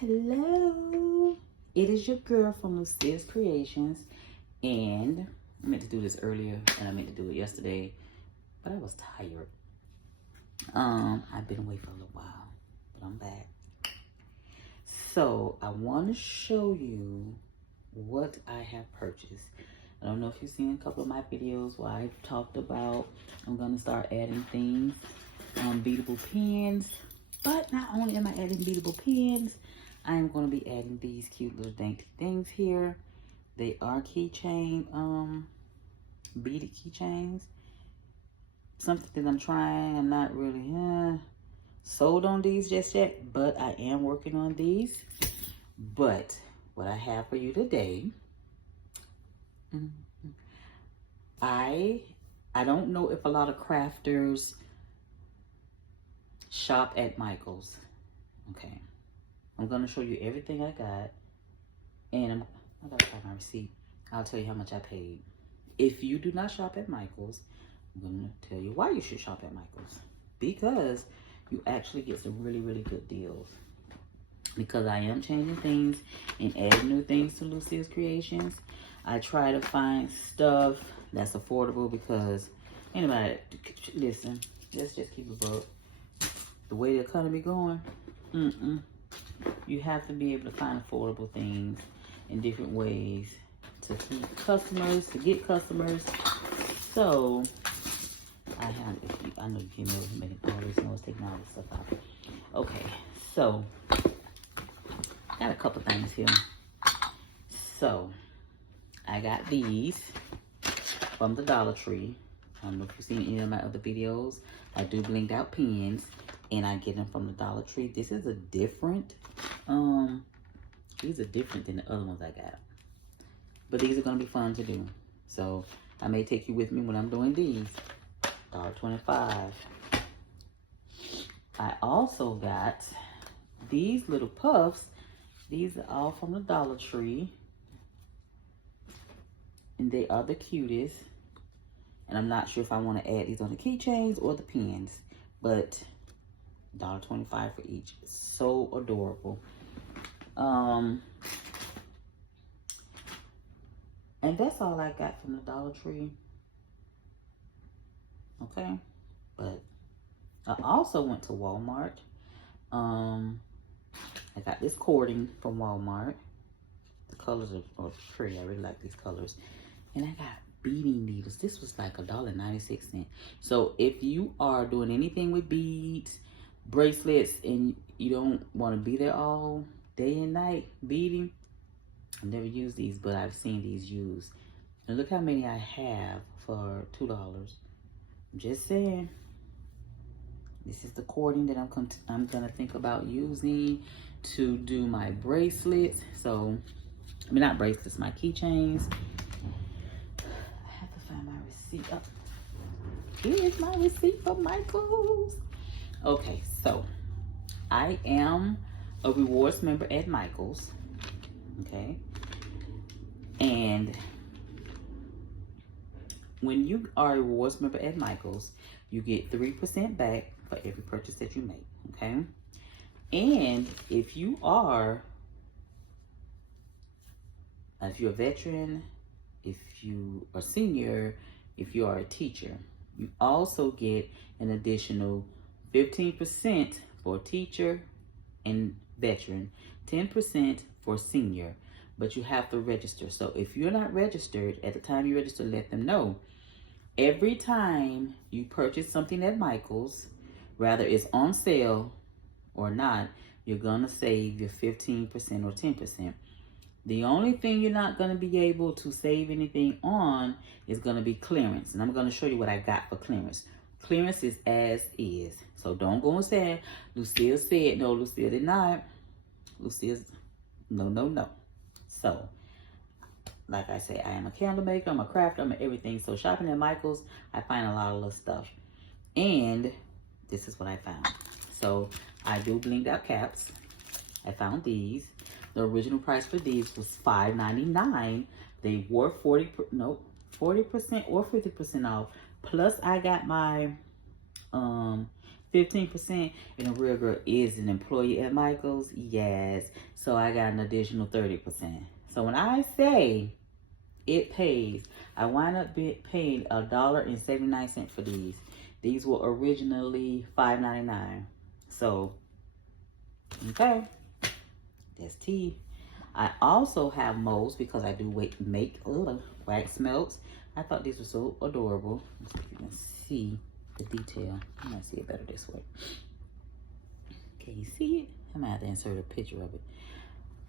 Hello, it is your girl from Lucia's Creations, and I meant to do this earlier and I meant to do it yesterday, but I was tired. I've been away for a little while, but I'm back. So I want to show you what I have purchased. I don't know if you've seen a couple of my videos where I talked about I'm gonna start adding things, beadable pins. But not only am I adding beadable pins, I am going to be adding these cute little dainty things here. They are keychain, beaded keychains. Something that I'm trying. I'm not really sold on these just yet, but I am working on these. But what I have for you today, I don't know if a lot of crafters shop at Michael's. Okay, I'm gonna show you everything I got, and I gotta find my receipt. I'll tell you how much I paid. If you do not shop at Michael's, I'm gonna tell you why you should shop at Michael's, because you actually get some really good deals. Because I am changing things and adding new things to Lucia's Creations. I try to find stuff that's affordable, because anybody, listen, let's just keep it up. The way the economy going, you have to be able to find affordable things in different ways to keep customers, to get customers. So I know you came over and all this noise, taking all this stuff out. Okay, so got a couple things here. So I got these from the Dollar Tree. I don't know if you've seen any of my other videos. I do blinged out pins, and I get them from the Dollar Tree. This is a different, these are different than the other ones I got. But these are gonna be fun to do. So I may take you with me when I'm doing these. $1.25. I also got these little puffs. These are all from the Dollar Tree. And they are the cutest. And I'm not sure if I want to add these on the keychains or the pins. But $1.25 for each. So adorable. And that's all I got from the Dollar Tree. Okay. But I also went to Walmart. I got this cording from Walmart. The colors are pretty. I really like these colors. And I got beading needles. This was like $1.96. So if you are doing anything with beads, bracelets, and you don't want to be there all day and night beading, I've never used these, but I've seen these used. And look how many I have for $2. I'm just saying. This is the cording that I'm gonna think about using to do my bracelets. So, I mean, not bracelets, my keychains. I have to find my receipt. Oh, here's my receipt from Michael's. Okay, so I am a rewards member at Michael's. Okay, and when you are a rewards member at Michael's, you get 3% back for every purchase that you make. Okay, and if you're a veteran, if you are senior, if you are a teacher, you also get an additional 15% for teacher and veteran, 10% for senior, but you have to register. So if you're not registered, at the time you register, let them know. Every time you purchase something at Michael's, whether it's on sale or not, you're gonna save your 15% or 10%. The only thing you're not gonna be able to save anything on is gonna be clearance. And I'm gonna show you what I got for clearance. Clearance is as is. So don't go and say, Lucille said, no, Lucille did not. Lucille's, no. So, like I say, I am a candle maker, I'm a crafter, I'm everything. So shopping at Michael's, I find a lot of little stuff. And this is what I found. So I do blinged out caps. I found these. The original price for these was $5.99. They were 40% or 50% off. Plus I got my 15%, and a real girl is an employee at Michael's. Yes. So I got an additional 30%. So when I say it pays, I wind up paying $1.79 for these. These were originally $5.99. So, okay, that's tea. I also have molds because I do make wax melts. I thought these were so adorable. Let's see if you can see the detail. I might see it better this way. Can you see it? I might have to insert a picture of it.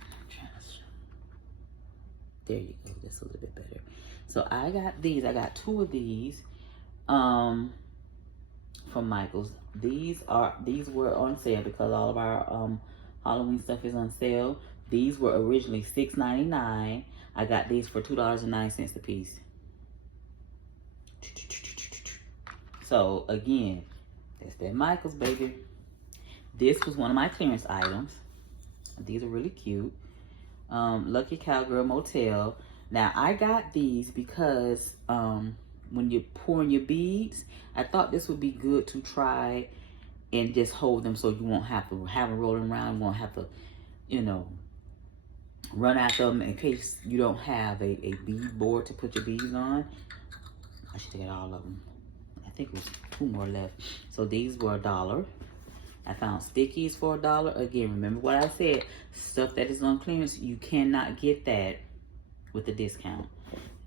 I'm trying to show. There you go. That's a little bit better. So I got these. I got 2 of these from Michael's. These were on sale because all of our Halloween stuff is on sale. These were originally $6.99. I got these for $2.09 a piece. So again, that's been Michael's, baby. This was one of my clearance items. These are really cute. Lucky Cowgirl Motel. Now I got these because when you're pouring your beads, I thought this would be good to try and just hold them so you won't have to have them rolling around. You won't have to, you know, run after them in case you don't have a bead board to put your beads on. I should get all of them. I think it was 2 more left. So these were $1. I found stickies for $1. Again, remember what I said. Stuff that is on clearance, you cannot get that with a discount.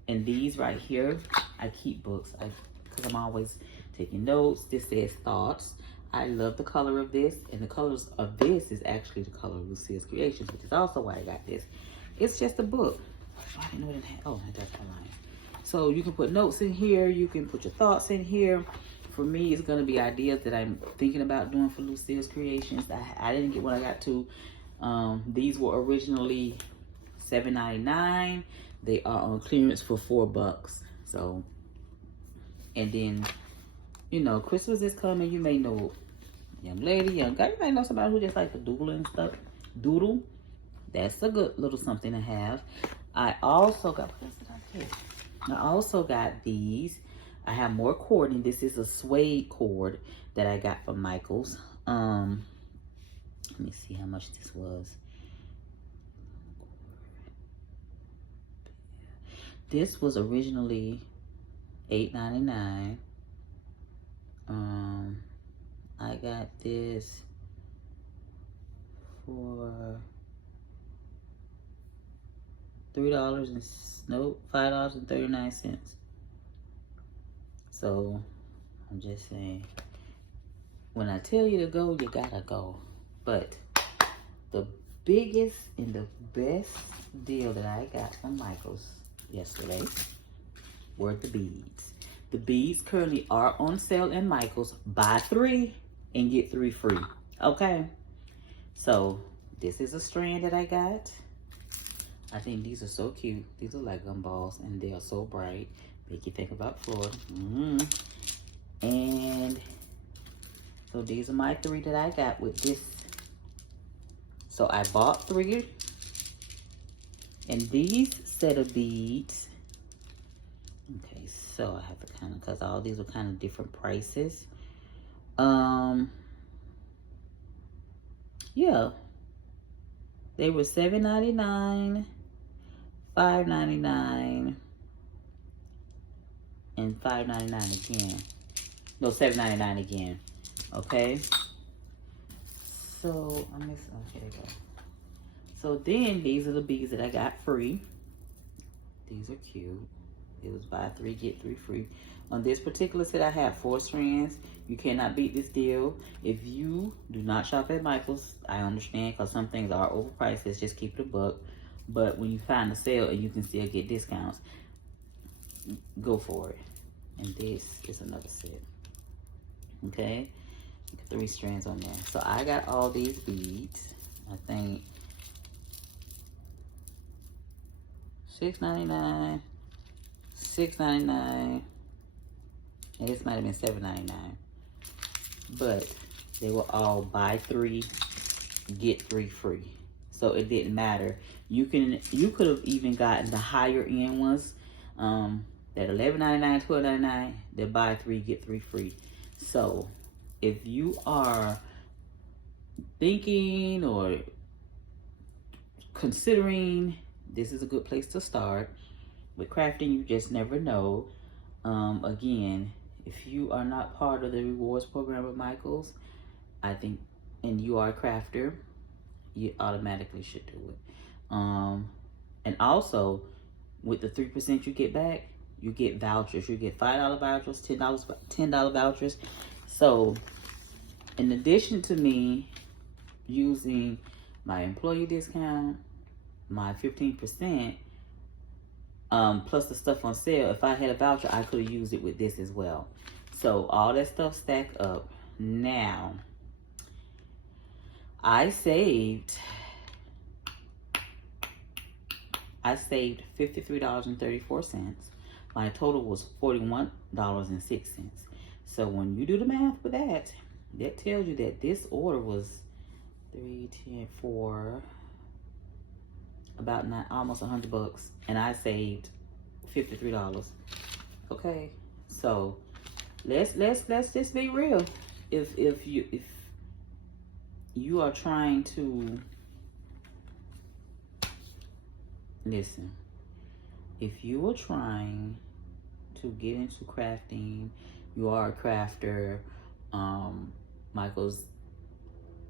And these right here, I keep books because I'm always taking notes. This says thoughts. I love the color of this, and the colors of this is actually the color of Lucille's Creations, which is also why I got this. It's just a book. I didn't know it had, oh, I got that line. So you can put notes in here. You can put your thoughts in here. For me, it's going to be ideas that I'm thinking about doing for Lucille's Creations. I didn't get what I got to. These were originally $7.99. They are on clearance for $4. So, and then, you know, Christmas is coming. You may know young lady, young guy. You might know somebody who just like to doodle and stuff. Doodle. That's a good little something to have. I also got, what else did I get? I also got these. I have more cording. This is a suede cord that I got from Michael's. Let me see how much this was. This was originally $8.99. I got this for $5.39. So I'm just saying, when I tell you to go, you gotta go. But the biggest and the best deal that I got from Michael's yesterday were the beads. The beads currently are on sale in Michael's. Buy 3 and get 3 free. Okay. So this is a strand that I got. I think these are so cute. These are like gumballs and they are so bright. Make you think about Florida. And so these are my 3 that I got with this. So I bought 3. And these set of beads. Okay, so I have to kind of, because all these were kind of different prices. Yeah. They were $7.99, $5.99, and $5.99 again. No, $7.99 again. Okay. So I miss. Okay, there you go. So then these are the beads that I got free. These are cute. It was buy 3 get 3 free. On this particular set, I have 4 strands. You cannot beat this deal. If you do not shop at Michael's, I understand because some things are overpriced. Let's just keep it a buck. But when you find a sale and you can still get discounts, go for it. And this is another set. Okay, 3 strands on there. So I got all these beads. I think $6.99, $6.99, and this might have been $7.99. But they were all buy 3, get 3 free. So it didn't matter. You could have even gotten the higher end ones, that $11.99, $12.99. They buy 3 get 3 free. So if you are thinking or considering, this is a good place to start. With crafting, you just never know. Again, if you are not part of the rewards program with Michael's, I think, and you are a crafter, you automatically should do it. And also, with the 3% you get back, you get vouchers. You get $5 vouchers, $10 vouchers. So, in addition to me using my employee discount, my 15%, plus the stuff on sale, if I had a voucher, I could have used it with this as well. So all that stuff stacked up. Now, I saved $53.34. My total was $41.06. So when you do the math for that, that tells you that this order was 3, 10, 4, about almost $100, and I saved $53. Okay, so let's just be real. If you are trying to listen, if you are trying to get into crafting, you are a crafter, Michael's,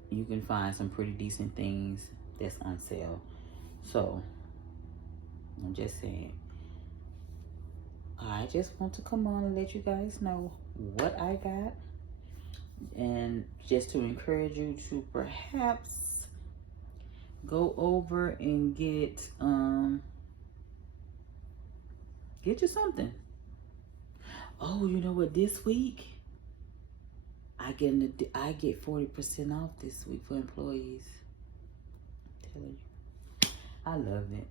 you can find some pretty decent things that's on sale. So I'm just saying, I just want to come on and let you guys know what I got, and just to encourage you to perhaps go over and get you something. Oh, you know what? This week I get 40% off this week for employees. I'm telling you, I love it.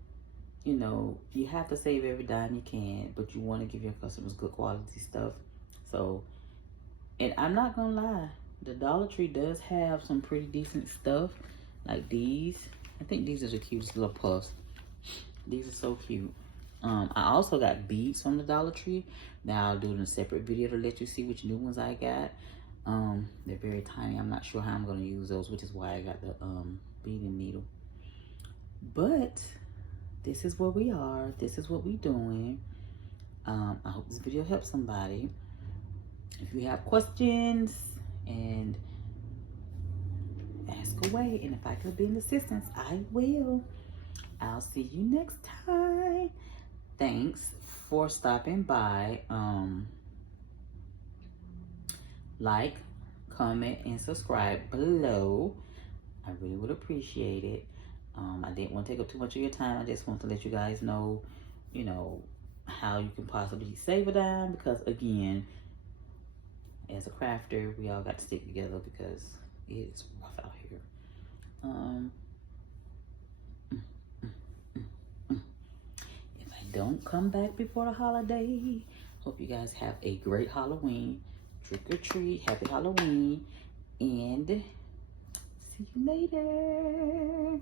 You know, you have to save every dime you can, but you want to give your customers good quality stuff. So, and I'm not gonna lie, the Dollar Tree does have some pretty decent stuff, like these. I think these are the cutest little puffs. These are so cute. I also got beads from the Dollar Tree. Now I'll do it in a separate video to let you see which new ones I got. They're very tiny. I'm not sure how I'm gonna use those, which is why I got the beading needle. But this is where we are. This is what we're doing. I hope this video helps somebody. If you have questions, and ask away. And if I could be an assistance, I will. I'll see you next time. Thanks for stopping by. Like, comment, and subscribe below. I really would appreciate it. I didn't want to take up too much of your time. I just want to let you guys know, you know, how you can possibly save a dime, because again, as a crafter, we all got to stick together because it is rough out here. If I don't come back before the holiday, hope you guys have a great Halloween. Trick or treat, happy Halloween, and see you later.